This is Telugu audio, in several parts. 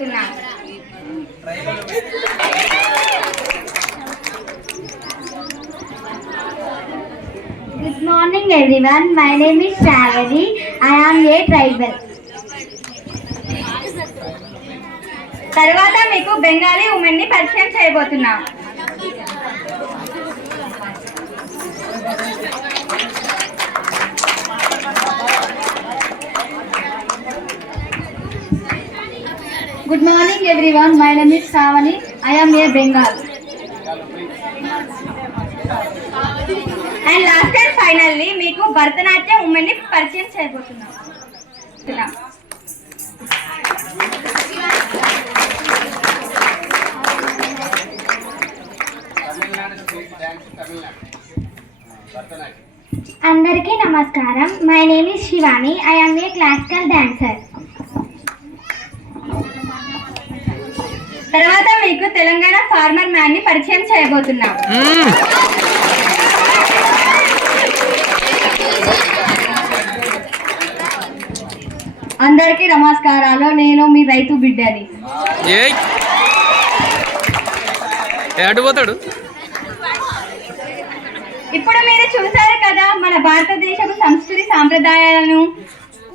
కోరుతున్నాం good morning everyone my name is Shravani I am a tribal తర్వాత మీకు బెంగాలీ ఉమెన్ని పరిచయం చేయబోతున్నాం Good morning everyone. My name is Shravani. I am a Bengal. And last and finally మీకు భరతనాట్యం ఉమెన్ పరిచయం చేయబోతున్నాం అందరికీ నమస్కారం my name is Shivani I am a classical dancer తర్వాత మీకు తెలంగాణ ఫార్మర్ మ్యాన్ని పరిచయం చేయబోతున్నాం. అందరికీ నమస్కారాలు. నేను మీ రైతు బిడ్డని. ఇప్పుడు మీరు చూసారు కదా మన భారతదేశం సంస్కృతి సాంప్రదాయాలను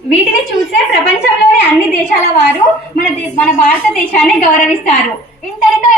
వీటిని చూసే ప్రపంచంలోని అన్ని దేశాల వారు మన మన భారతదేశాన్ని గౌరవిస్తారు. ఇంతటితో